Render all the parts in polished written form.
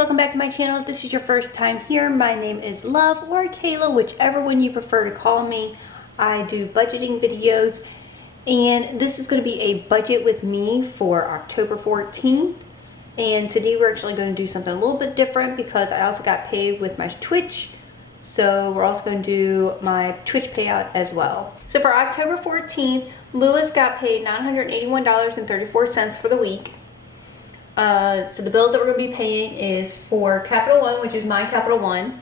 welcome back to my channel. If this is your first time here, my name is Love or Kayla, whichever one you prefer to call me. I do budgeting videos, and this is going to be a budget with me for October 14th. And today we're actually going to do something a little bit different because I also got paid with my Twitch. So we're also going to do my Twitch payout as well. So for October 14th, Lewis got paid $981.34 for the week. So the bills that we're going to be paying is for Capital One, which is my Capital One.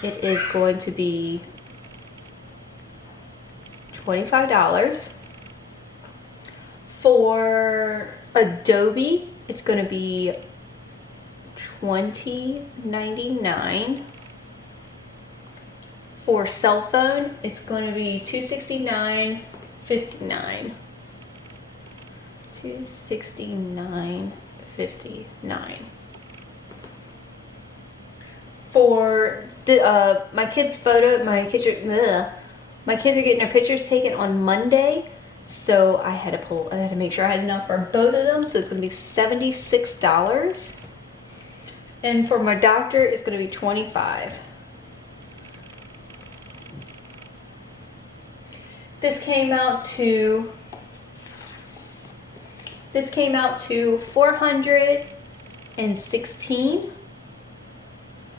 It is going to be $25. For Adobe, it's going to be $20.99. For cell phone, it's going to be $269.59. $269.59. For the my kids' photo, my kids are getting their pictures taken on Monday, so I had to make sure I had enough for both of them. So it's going to be $76, and for my doctor, it's going to be $25. This came out to $416.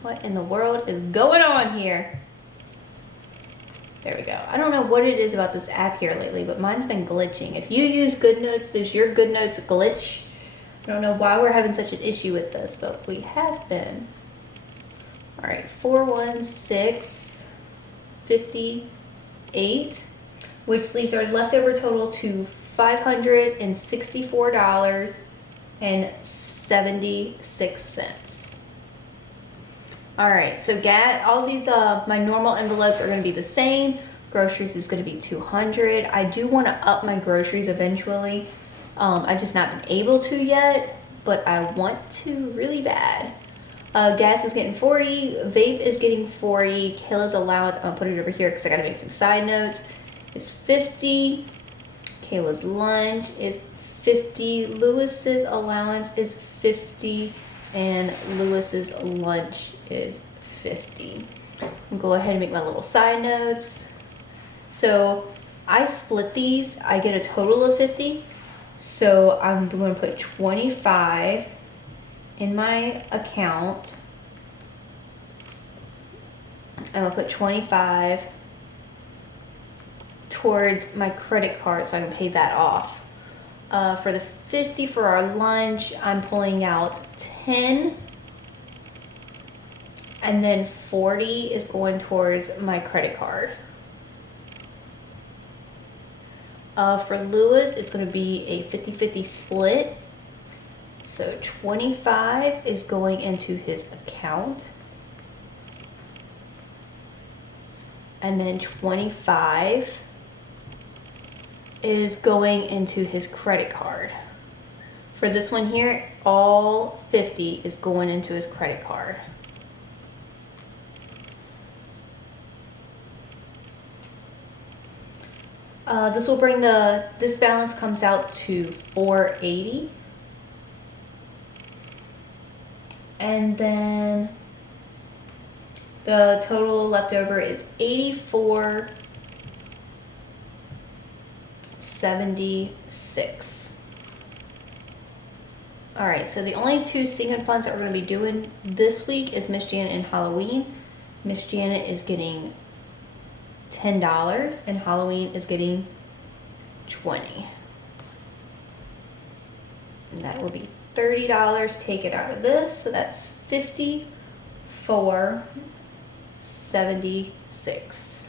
What in the world is going on here? There we go. I don't know what it is about this app here lately, but mine's been glitching. If you use GoodNotes, does your GoodNotes glitch? I don't know why we're having such an issue with this, but we have been. All right, 416.58. Which leaves our leftover total to $564.76. All right, so all these my normal envelopes are going to be the same. Groceries is going to be $200. I do want to up my groceries eventually. I've just not been able to yet, but I want to really bad. Gas is getting $40. Vape is getting $40. Kayla's allowance, I'm gonna put it over here because I got to make some side notes, is $50. Kayla's lunch is $50. Lewis's allowance is $50, and Lewis's lunch is $50. I'll go ahead and make my little side notes. So I split these. I get a total of $50. So I'm going to put $25 in my account. I'm going to put $25 towards my credit card so I can pay that off. For the $50 for our lunch, I'm pulling out $10, and then $40 is going towards my credit card. For Lewis, it's going to be a 50-50 split. So $25 is going into his account, and then $25 is going into his credit card. For this one here, all $50 is going into his credit card. This will bring this balance comes out to $480. And then the total left over is $84.76. All right, so the only two sinking funds that we're going to be doing this week is Miss Janet and Halloween. Miss Janet is getting $10 and Halloween is getting $20. And that will be $30 taken out of this, so that's $54.76.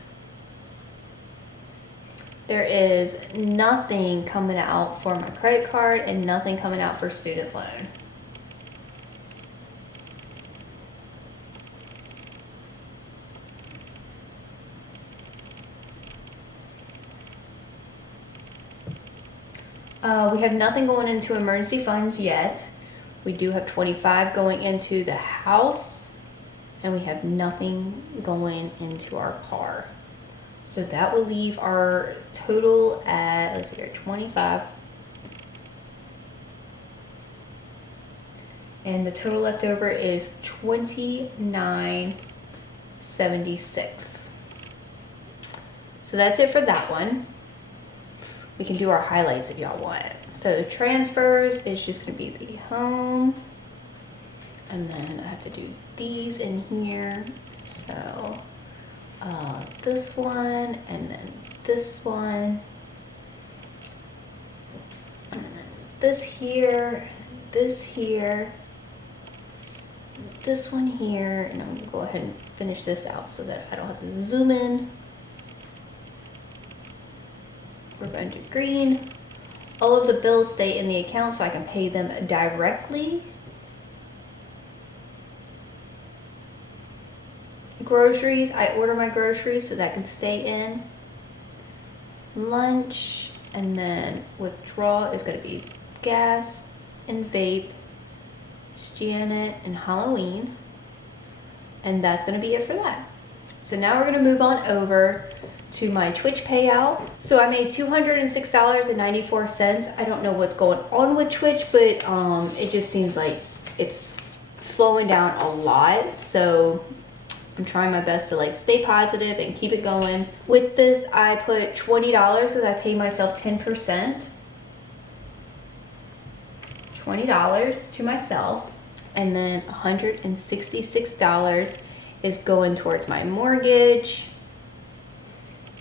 There is nothing coming out for my credit card and nothing coming out for student loan. We have nothing going into emergency funds yet. We do have $25 going into the house, and we have nothing going into our car. So that will leave our total at, let's see here, 25. And the total left over is $29.76. So that's it for that one. We can do our highlights if y'all want. So the transfers is just gonna be the home. And then I have to do these in here. So this one, and then this one, and then this here, this here, this one here, and I'm gonna go ahead and finish this out so that I don't have to zoom in. We're going to do green. All of the bills stay in the account so I can pay them directly. Groceries, I order my groceries so that can stay in. Lunch, and then withdrawal is going to be gas and vape, Janet, and Halloween. And that's going to be it for that. So now we're going to move on over to my Twitch payout. So I made $206.94. I don't know what's going on with Twitch, but it just seems like it's slowing down a lot. So I'm trying my best to like stay positive and keep it going. With this, I put $20 because I pay myself 10%. $20 to myself, and then $166 is going towards my mortgage,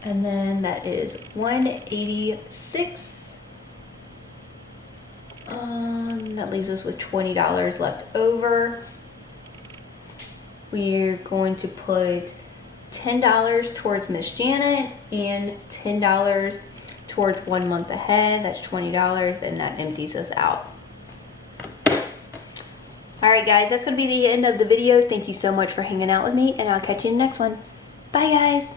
and then that is $186. That leaves us with $20 left over. We're going to put $10 towards Miss Janet and $10 towards 1 month ahead. That's $20, and that empties us out. Alright guys, that's going to be the end of the video. Thank you so much for hanging out with me, and I'll catch you in the next one. Bye guys!